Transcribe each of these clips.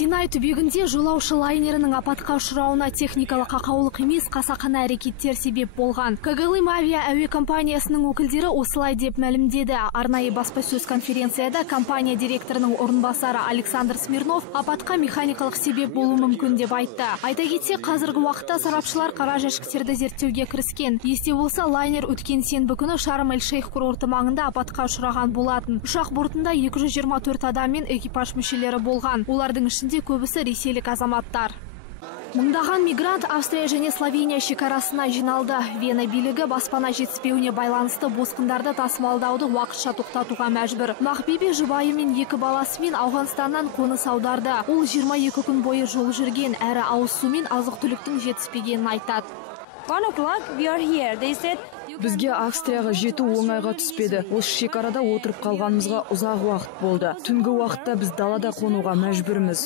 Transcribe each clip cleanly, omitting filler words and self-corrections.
Синай түбегінде жолаушы лайнерінің апатқа ұшырауына техникалық ақаулық емес, қасақана әрекеттер себеп болған. KGLM Avia әуе компаниясының өкілдері осылай деп мәлімдеді. Арнайы баспасөз конференцияда компания директорының орынбасары Александр Смирнов апатқа механикалық себеп болуы мүмкін деп айтты. Айта кетсек, қазіргі уақытта сарапшылар қара жәшіктерді зерттеуге кіріскен. Есте болса, лайнер өткен сенбі күні Шарм-эль-Шейх курорты маңында апатқа ұшыраған болатын. Ұшақ бортында 224 адам мен экипаж мүшелері болған. Олардың ішінде көбісі ресейлік азаматтар. Мыңдаған мигрант Австрия және Словения шекарасына жиналды. Вена билігі баспана жетіспеуіне байланысты босқындарды тасымалдауды уақытша тоқтатуға мәжбүр. Махбибе жұбайы мен 2 баласымен Ауғанстаннан қоныс аударды. Ол 22 күн бойы жол жүрген, әрі ауыз су мен азық-түліктің жетіспегенін айтады. Бізге Австрияға жету оңайға түспеді. Осы шекарада отырып қалғанымызға ұзақ уақыт болды. Түнгі уақытта біз далада қонуға мәжбүрміз.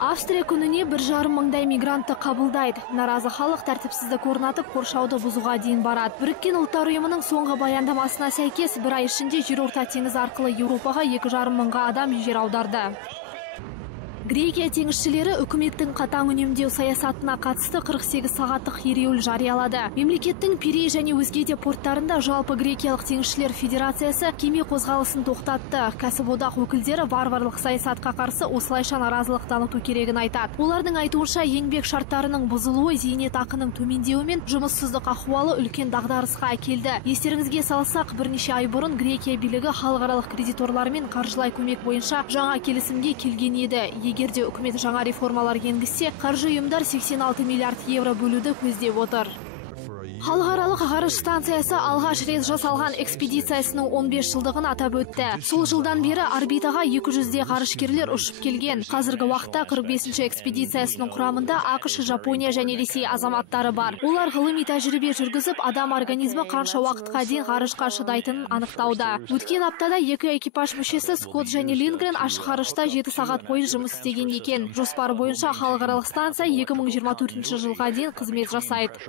Австрия күніне 1,5 мыңдай мигрантты қабылдайды. Наразы халық тәртіпсіздік орнатып, қоршауды бұзуға дейін барады. Біріккен ұлттар ұйымының соңғы баяндамасына сәйкес, бір ай ішінде жерорта теңізі арқылы Еуропаға 2,5 мыңға адам жер аударды. Грекия теңізшілері үкіметтің қатаң үнемдеу саясатына қатысты 48 сағаттық ереуіл жариялады. Мемлекеттің Пирей және өзге де порттарында жалпы Грекиялық теңізшілер федерациясы кеме қозғалысын тоқтатты. Кәсіподақ өкілдері варварлық саясатқа қарсы осылайша наразылық таныту керегін айтады. Олардың айтуынша, еңбек шарттарының бұзылуы, зейнетақының төмендеуі мен жұмыссыздық ахуалы үлкен дағдарысқа әкелді. Естеріңізге салсақ, бірнеше ай бұрын Грекия билігі халықаралық кредиторлармен қаржылай көмек бойынша жаңа келісімге келген еді. Егерде үкімет жаңа реформалар енгізсе, қаржы ұйымдар 86 миллиард евро бөлуді көздеп отыр. Халықаралық ғарыш станциясы алғаш рет жасалған экспедициясының 15 жылдығын атап өтті. Сол жылдан бері орбитаға 200-де ғарышкерлер ұшып келген. Қазіргі уақытта 45-ші экспедициясының құрамында ақш, Жапония және Ресей азаматтары бар. Олар ғылыми тәжірибе жүргізіп, адам организмі қанша уақытқа дейін ғарышқа шыдайтынын анықтауда. Өткен аптада 2 экипаж мүшесі Скотт және Линдгрен ашық ғарышта 7 сағат бойы жұмыс істеген екен. Жоспар бойынша халықаралық станция 2024 жылға дейін қызмет жасайды.